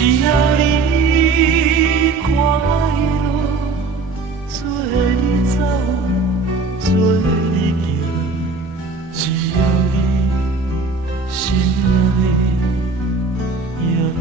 只要你快乐，做你走，做你行，只要你心内也有我。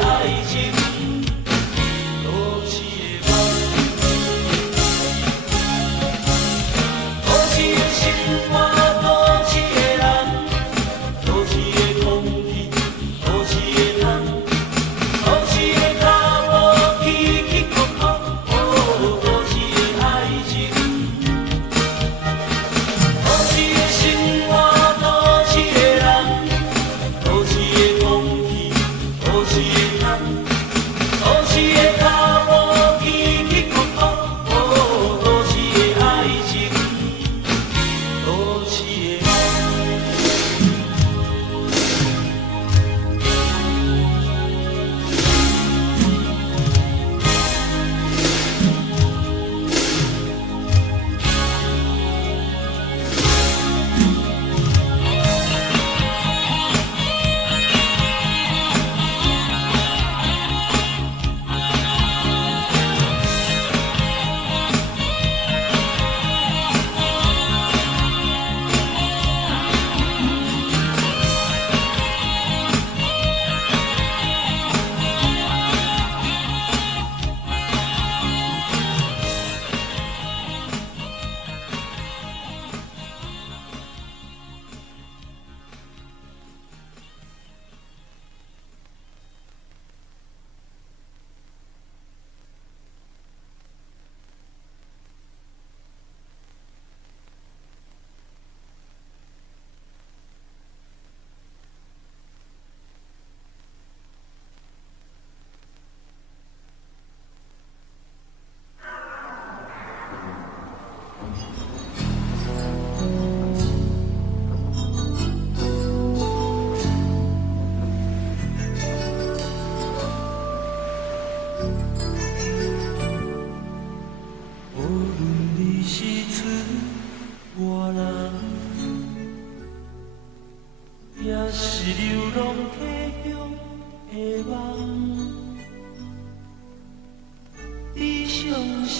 爱情。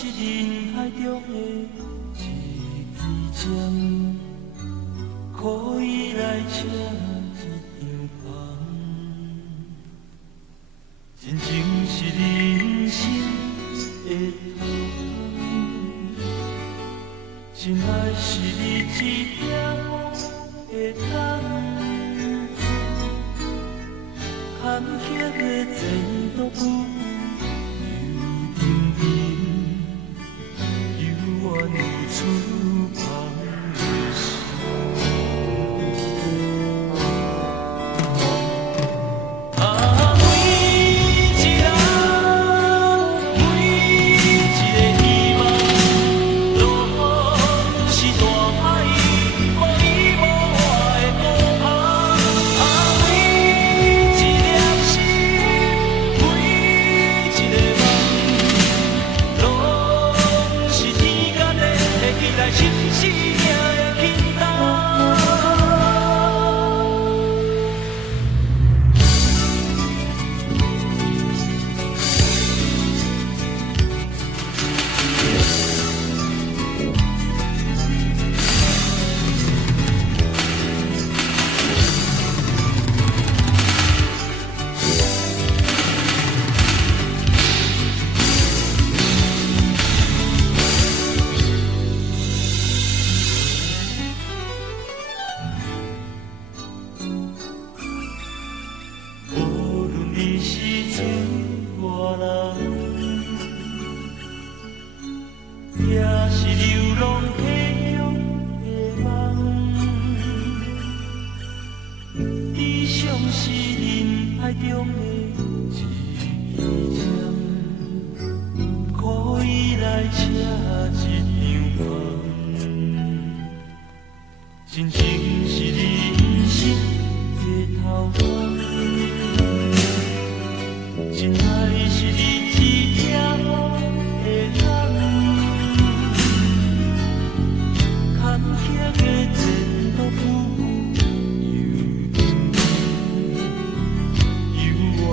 是人海中的一支针，可以来车一张帆。真情是人生的痛，真爱是你一点的痛。坎坷的前途不由停停，犹原有出旁心。啊，每一人，每一个希望，路是大海，无依无我的孤帆。啊，每一粒心，每一个梦，拢是天甲地提起来，心是命的轻重。无论你是厝外人，也是流浪溪中的梦，理想是人海中的一支针，可以来车一张帆。真情是人生的头光。真爱是你一点的痛，坎坷的前途不由停停，犹原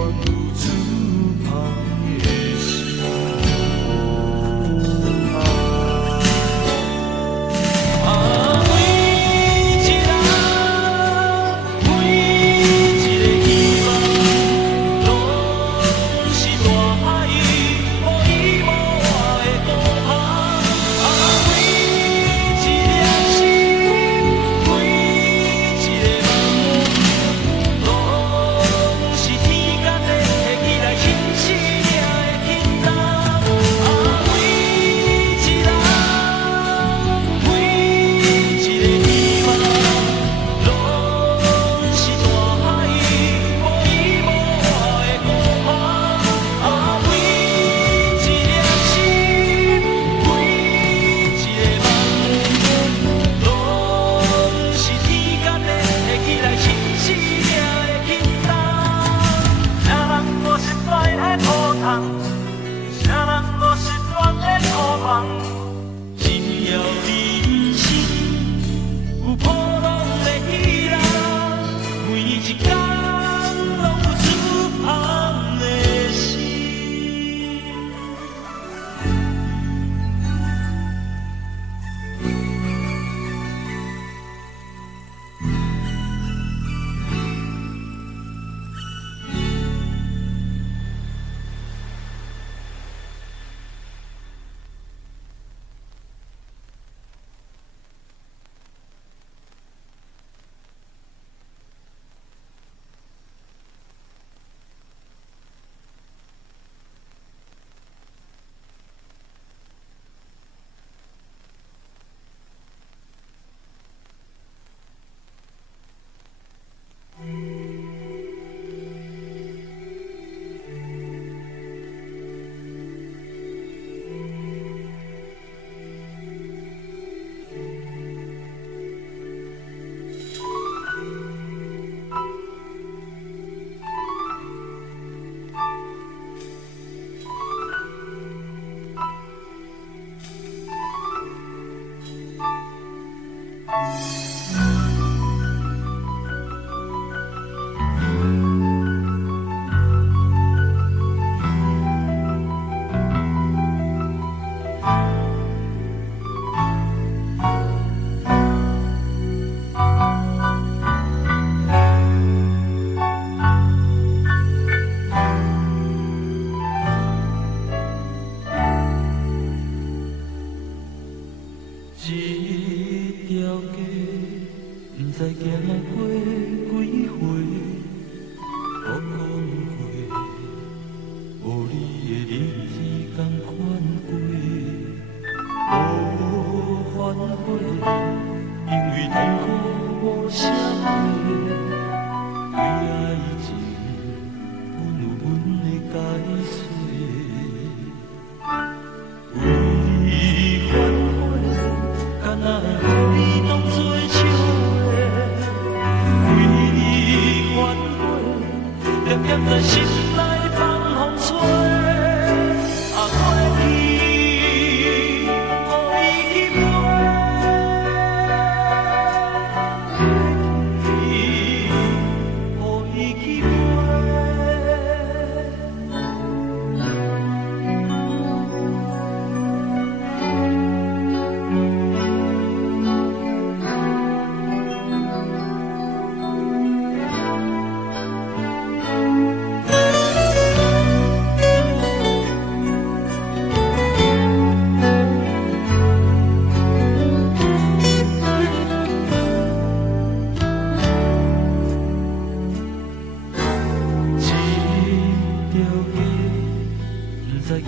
知行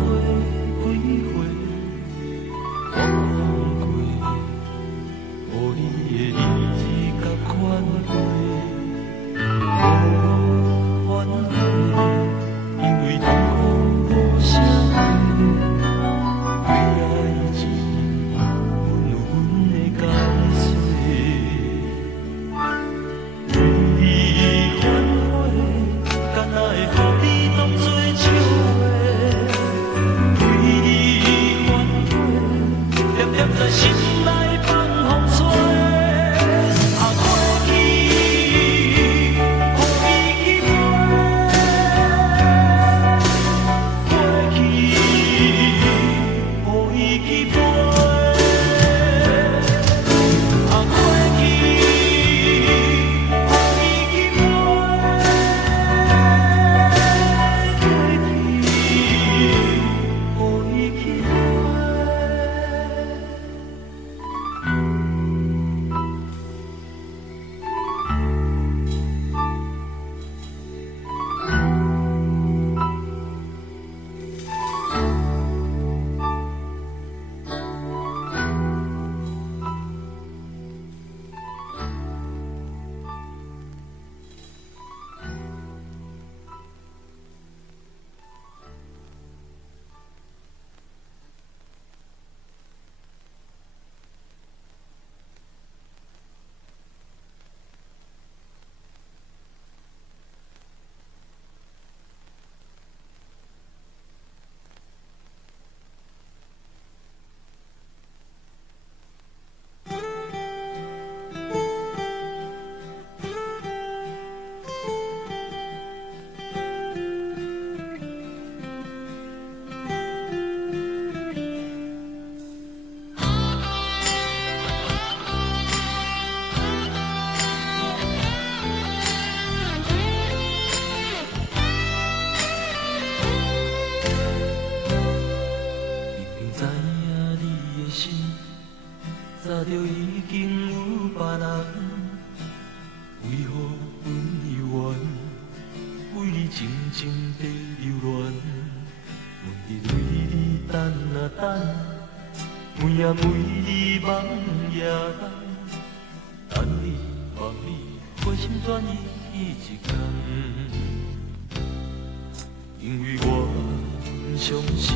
过几回，我讲过，无你的日子甲款过，无反悔，因为痛苦无声话，对爱情阮有阮的解释，为你反悔，敢若会予你当作笑话，为你反悔，念念在心内放风吹。啊，过去，予伊去飞；过去，予伊去飞。啊，过去，予伊去飞。过去，予伊去飞。早就已经有别人，为何阮犹原为你静静地流恋？每日为你等啊等，每夜为你梦夜梦，等你望你，花心转意一天。因为我相信，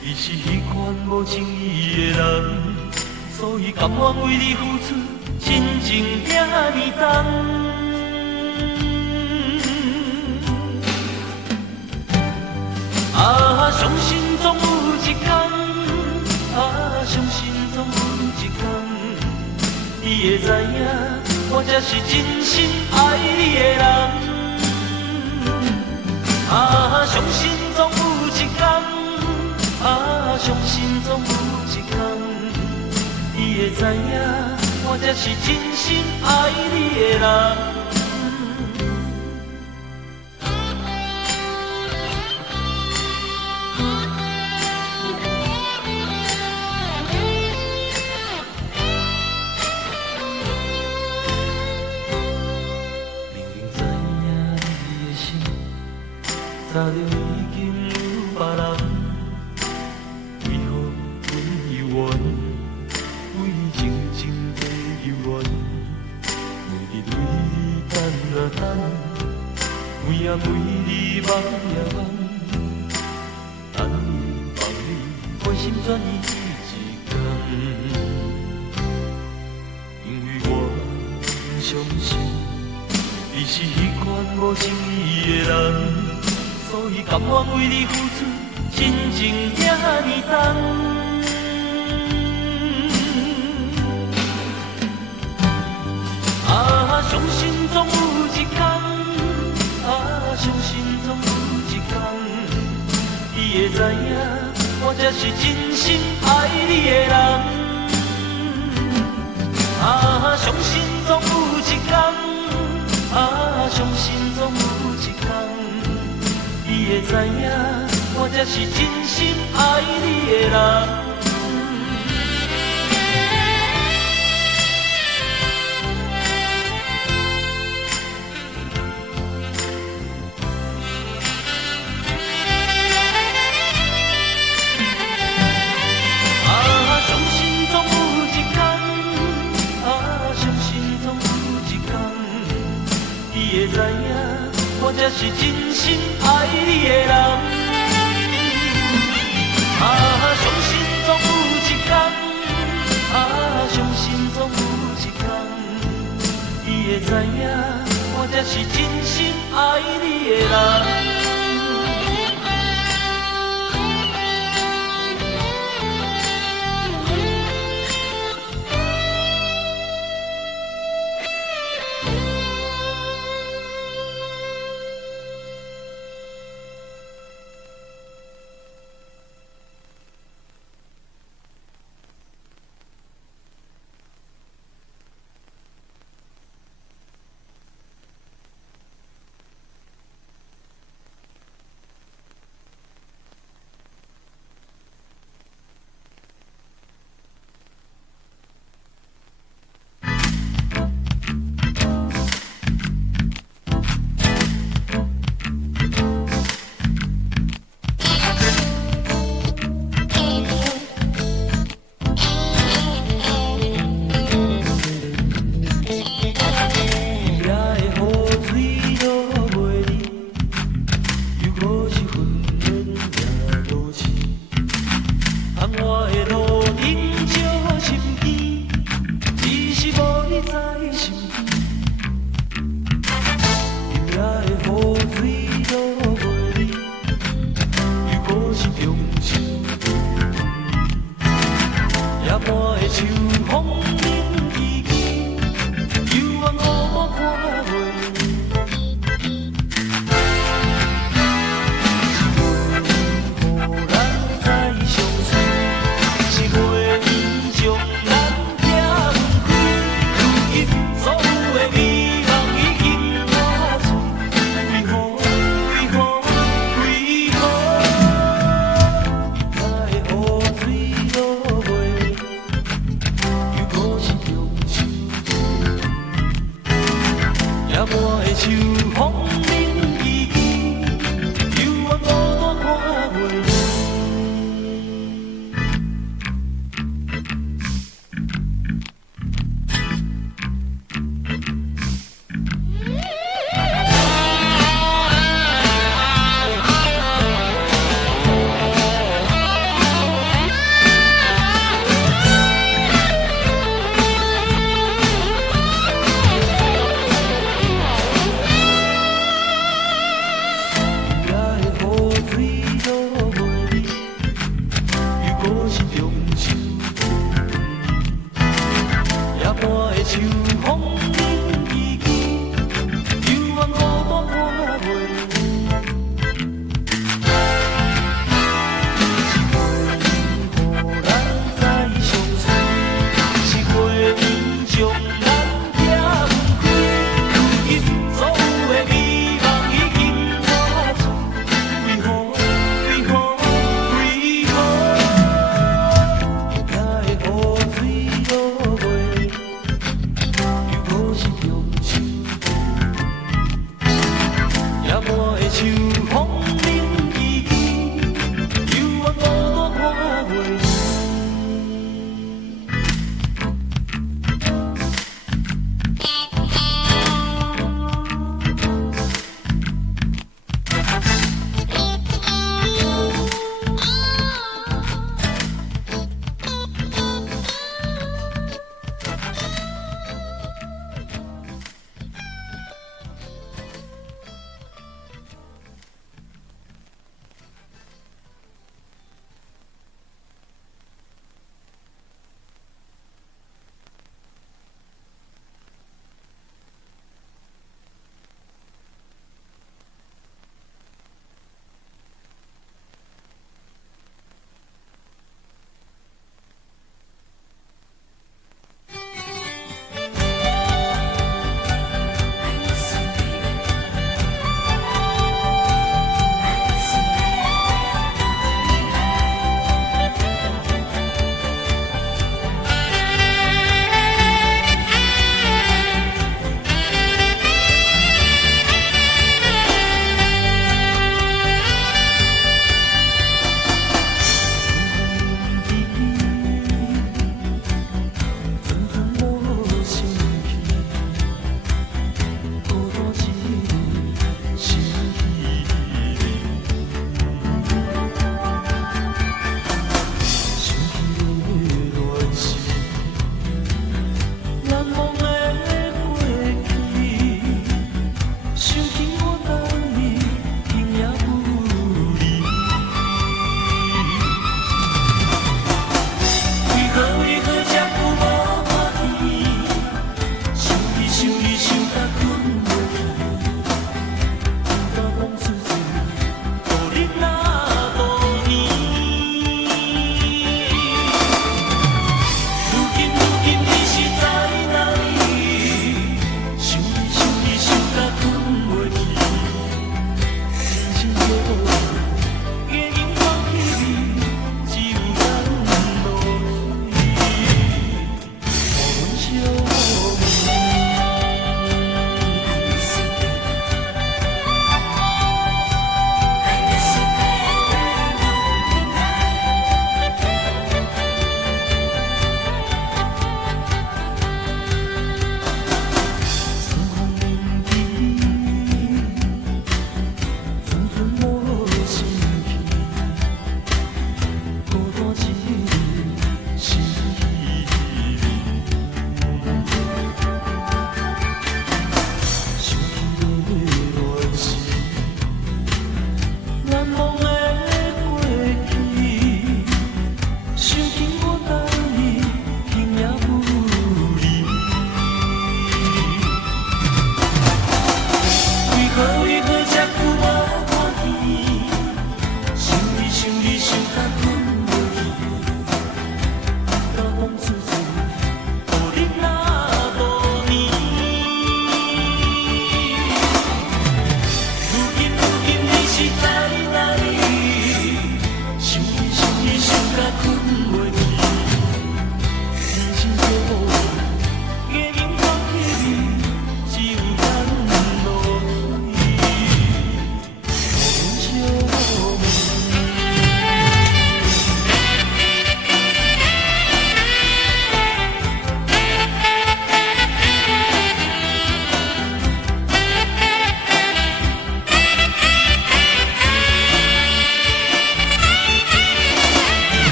你是迄款无情义的人。所以甘愿为你付出真情遐尼重，啊，相信总有一天，啊，相信总有一天，你会知影，我才是真心爱你的人，啊，相信总有一天，啊，相信总有一天。你会知影，我才是真心爱你的人。明明知影你的心，早就已经有别人，为何阮犹原？为你静静地流恋，每日为你等啊等，每夜为你梦呀梦，等你望你，花心转意一天。因为我相信，你是迄款无情义的人，所以甘愿为你付出真情遐尼重。啊，相信总有一天，啊，相信总有一天，你会知影，我才是真心爱你的人。啊，相信总有一天，啊，相信总有一天，你会知影，我才是真心爱你的人。是真心爱你的人。啊，相信总有一天，啊，相信总有一天，伊会知影，我才是真心爱你的人。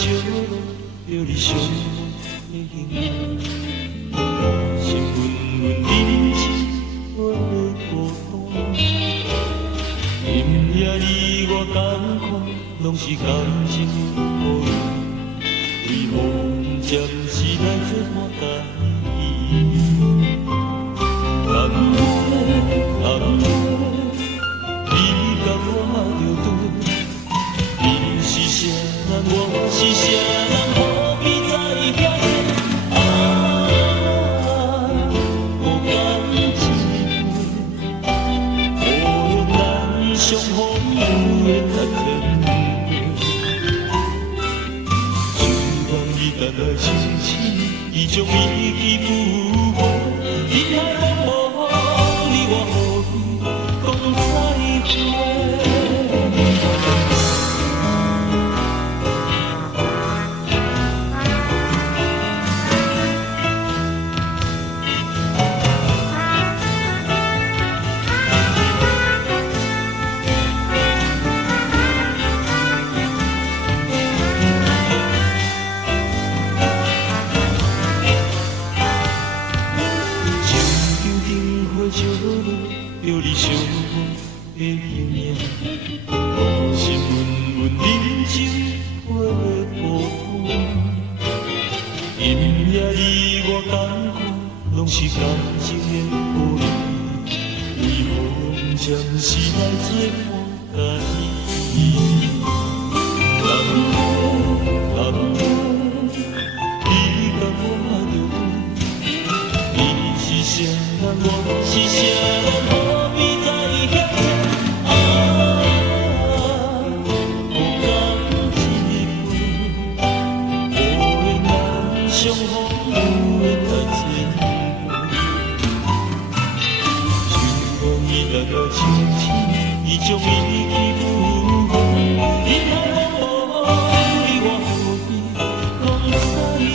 照着你伤的形影，心温温人生我的孤单。今夜你我同款，拢是感情无用，为梦暂时来做满家己。难过难过，你甲我着对。你是啥人，我是啥人，何必在遐多？无甘一杯，无用咱相逢有缘来牵挂。希望你等来清醒，伊将伊去不回。人海茫茫，你我何必讲再会？着你伤的形影，心温温人情我的孤单。今夜你我同款，拢是感情的无用，为梦暂时来做满家己。难过难过，你甲我着对，你是啥人，我是啥人。相逢有缘来牵挂，希望伊来来清醒，伊将伊去不回。人海茫茫，你我何必讲再会？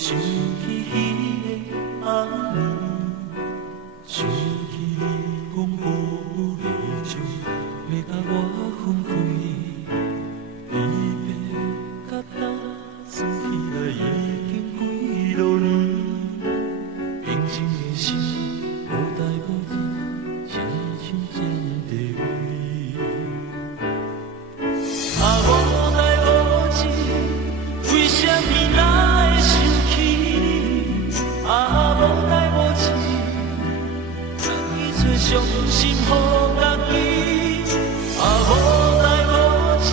想起彼个暗暝，想起你讲无离情，要甲我分开。离别甲咱算起来已经几落年，平静的心无代无志，深深渐地位。无代无志，为什么咱？无代无志，让伊找伤心予家己。无代无志，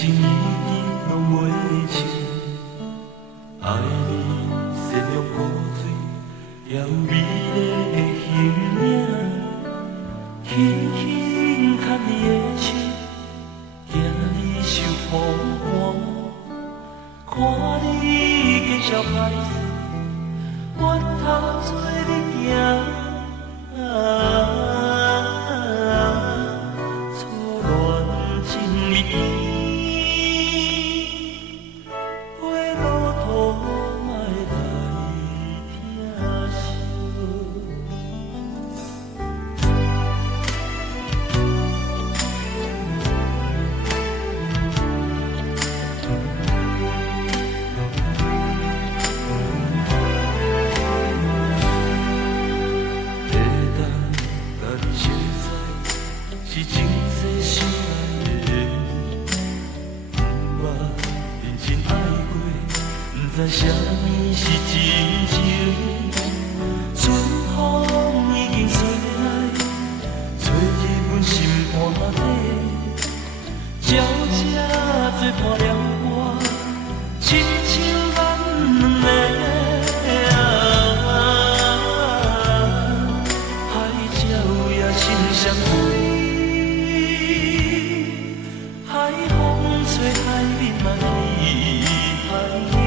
情一直拢袂清，爱你善良古锥，也有美丽的形影，轻轻牵你的手，行你受风寒，看你计较歹势，我头做你行。是前世相爱的缘，不捌认真爱过，不知啥物是真情。春风已经吹来，吹入阮心肝底，鸟这做破了我，亲像咱两个。海鸟也心相随。海面嘛去海面。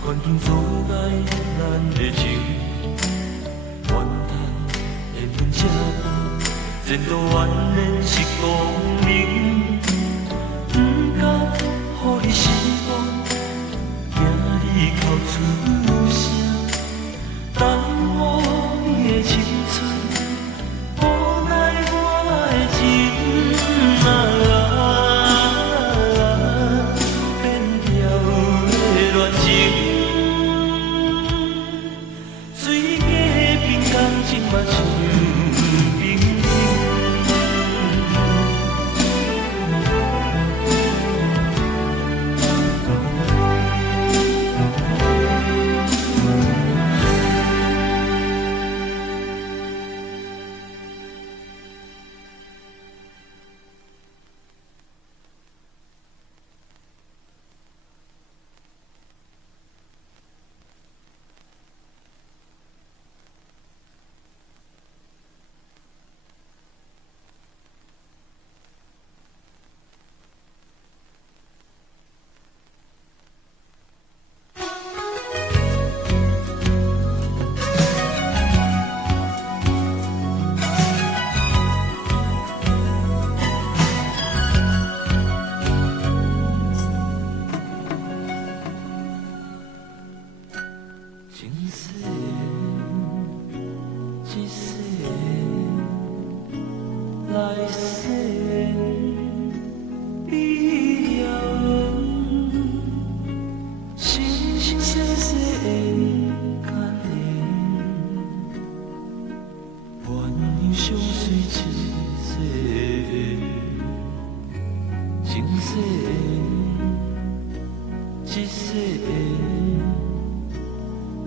环境阻碍咱的情，怨叹缘分这般，前途原然是光明。不敢予你失望，惊你哭出声，耽误你的青春，无奈我的情变调的恋情。情嘛像冰冷，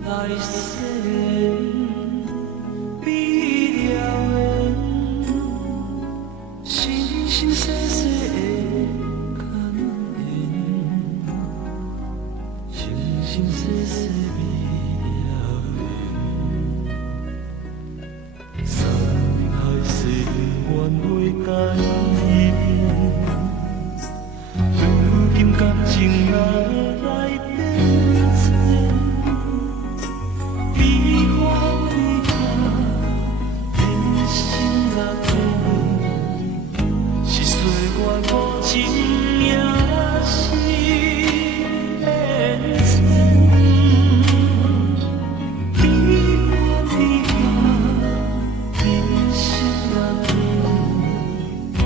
来世美了缘，生生世世的感应，生生世世美了缘，山明海誓不愿会改变，如今感情哪来变？情也是缘浅，比我比较人生难免，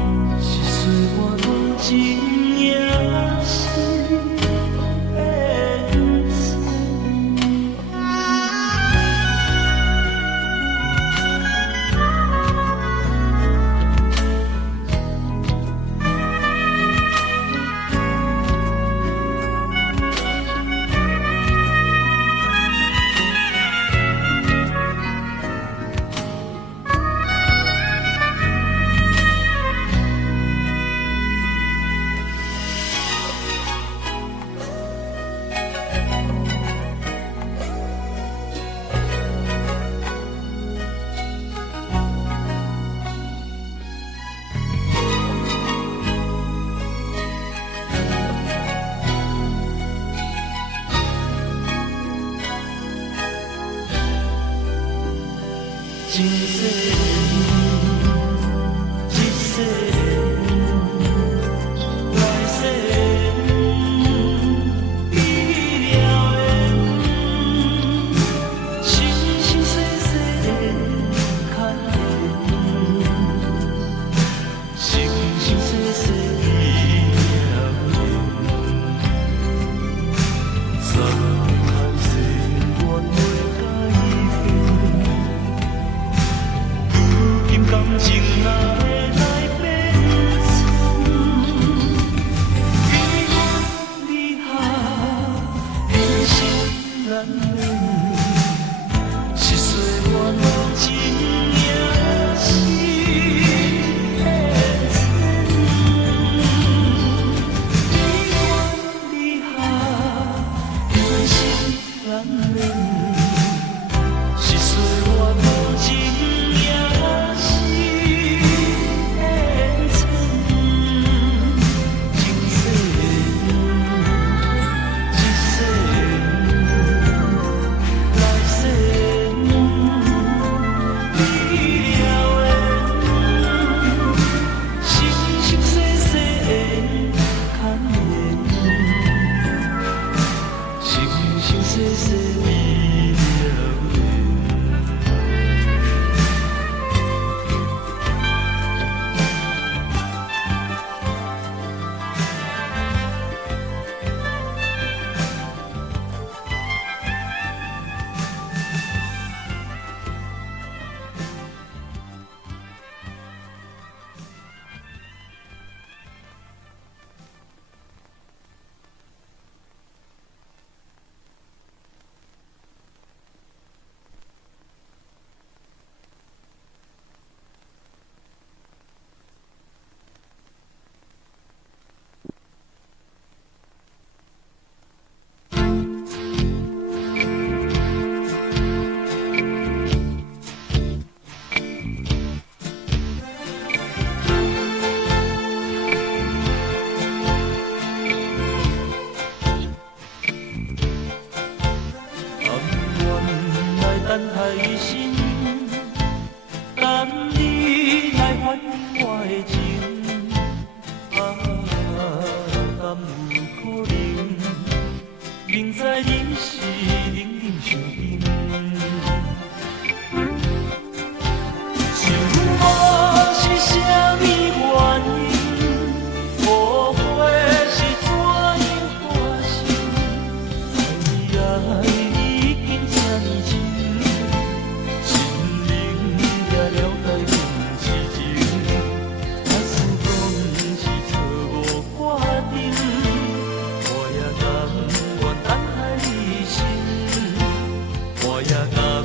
我也甘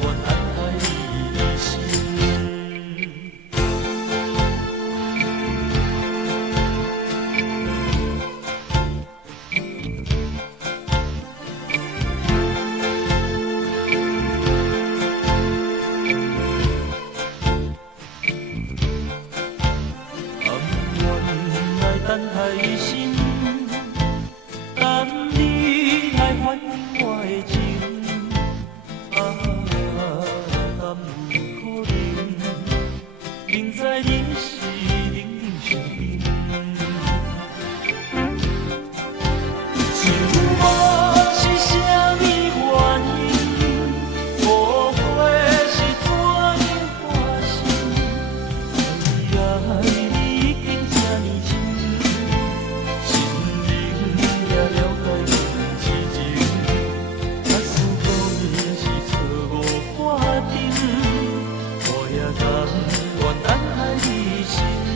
愿等待你心。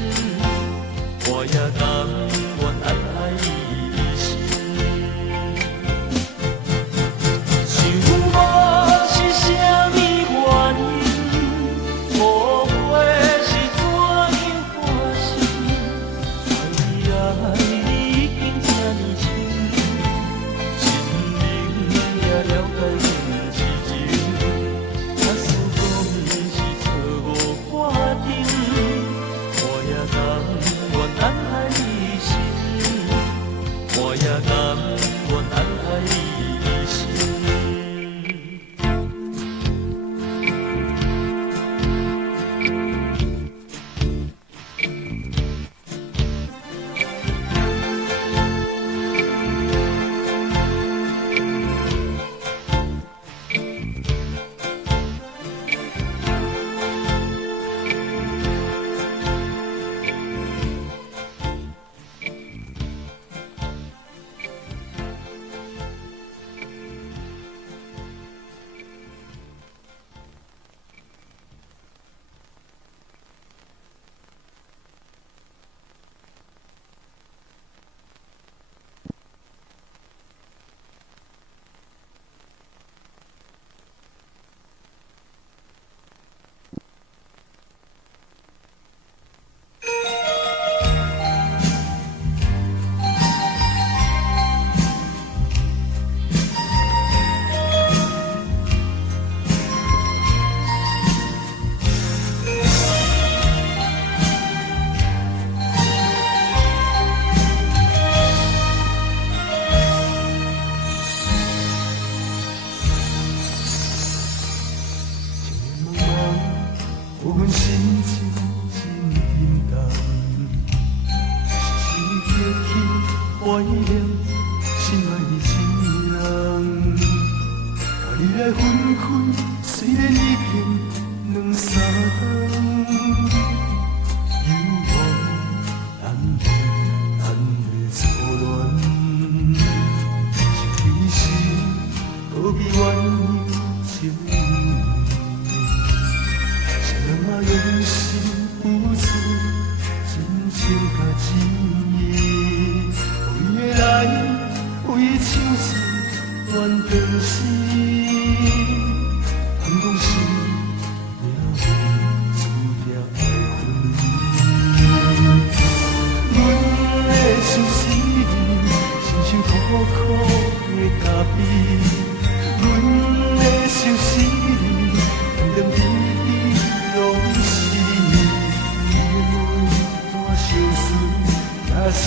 是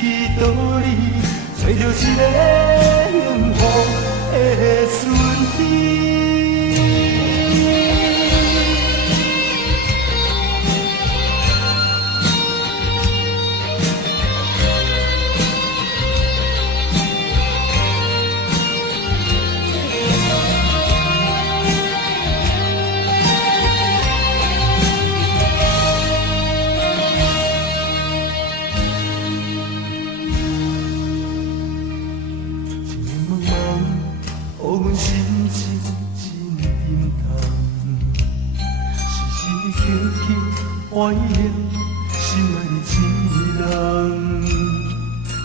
记倒你，找着一个幸福的春天。怀念心爱的一人，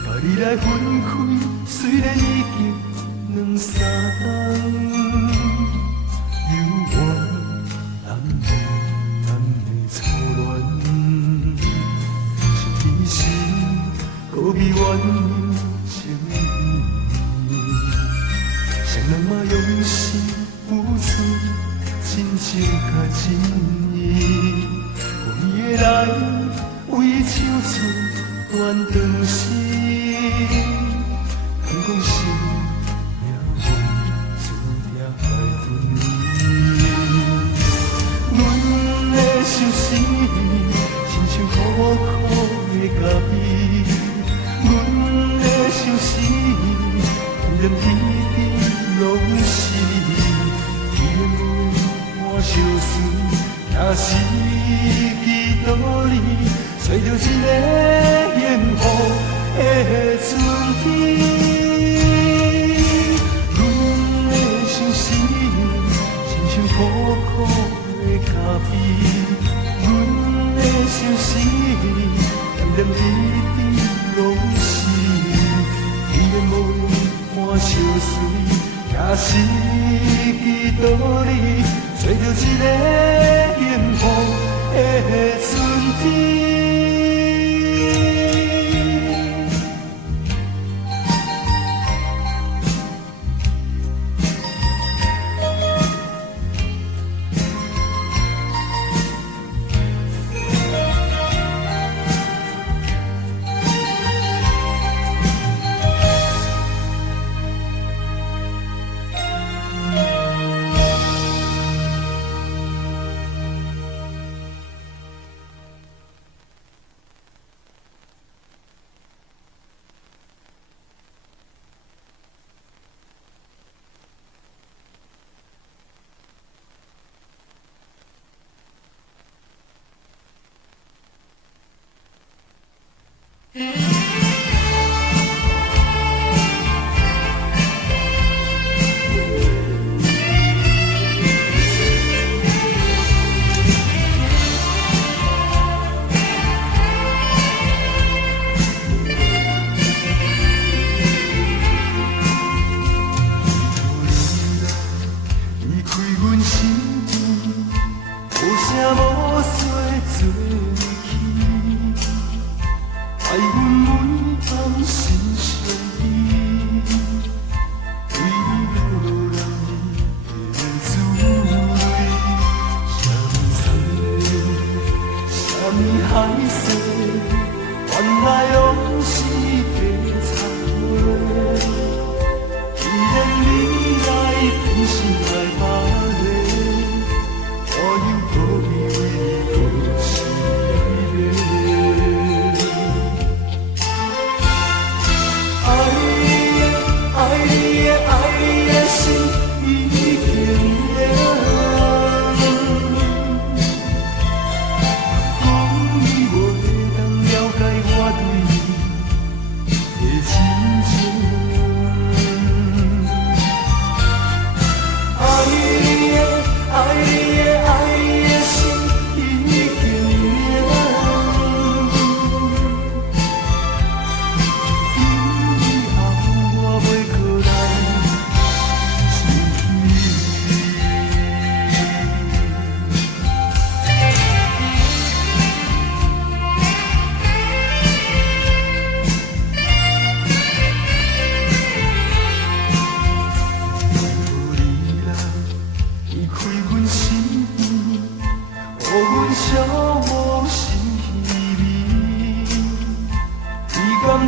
甲你来分开，虽然已经两三冬，犹原难忘咱的初恋，是天时可比远情意，谁人嘛用心付出真情甲真意。来为唱出断肠诗，敢讲生命注定爱分离。阮的相思，亲像苦苦的咖啡。阮的相思，点点滴滴拢是永远相思，也是。道理，找着一个幸福的春天。阮的相思，亲像苦苦的咖啡。阮的相思，点点滴滴拢是永远伴相随，也是记道理，找着一个幸福的春天。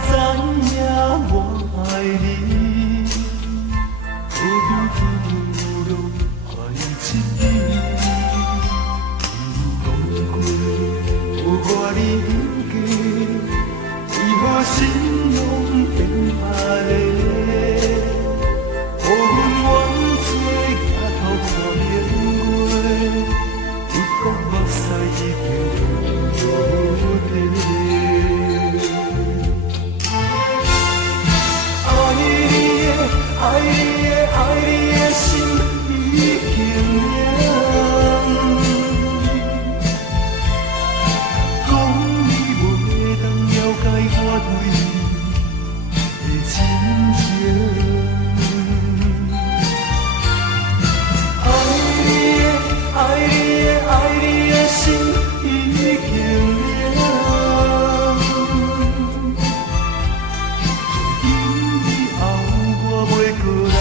知影我爱你，好比雨落爱一你。你有讲过，有我你应该，为何心拢变歹个？乌云远做抬头看明月，一个目屎已经落地。爱你的心已经凉，讲你袂当了解我对你的深情。爱你的心已经凉，从今以后我袂过来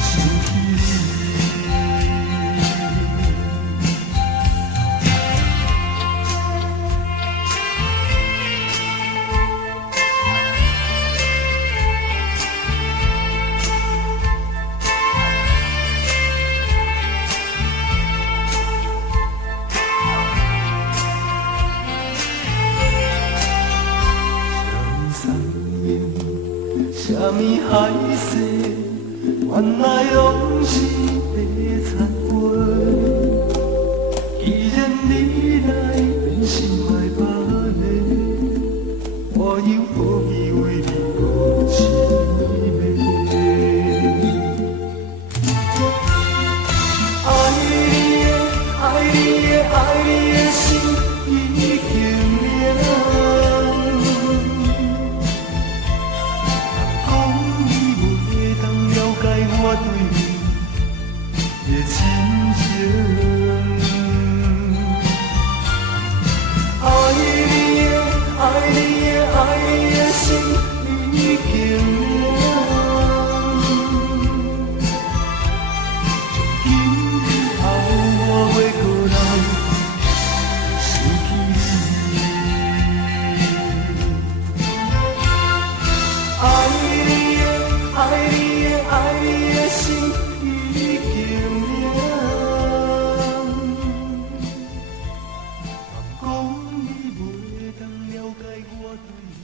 想起什么海誓，原来拢是白残花。既然你来变心爱别离，我又何必为你无情的？爱你的心已经凉。我对你的深情，爱你的心已经凉。从今以后我袂过来想起你。爱你的心已经凉，讲你袂当了解我对。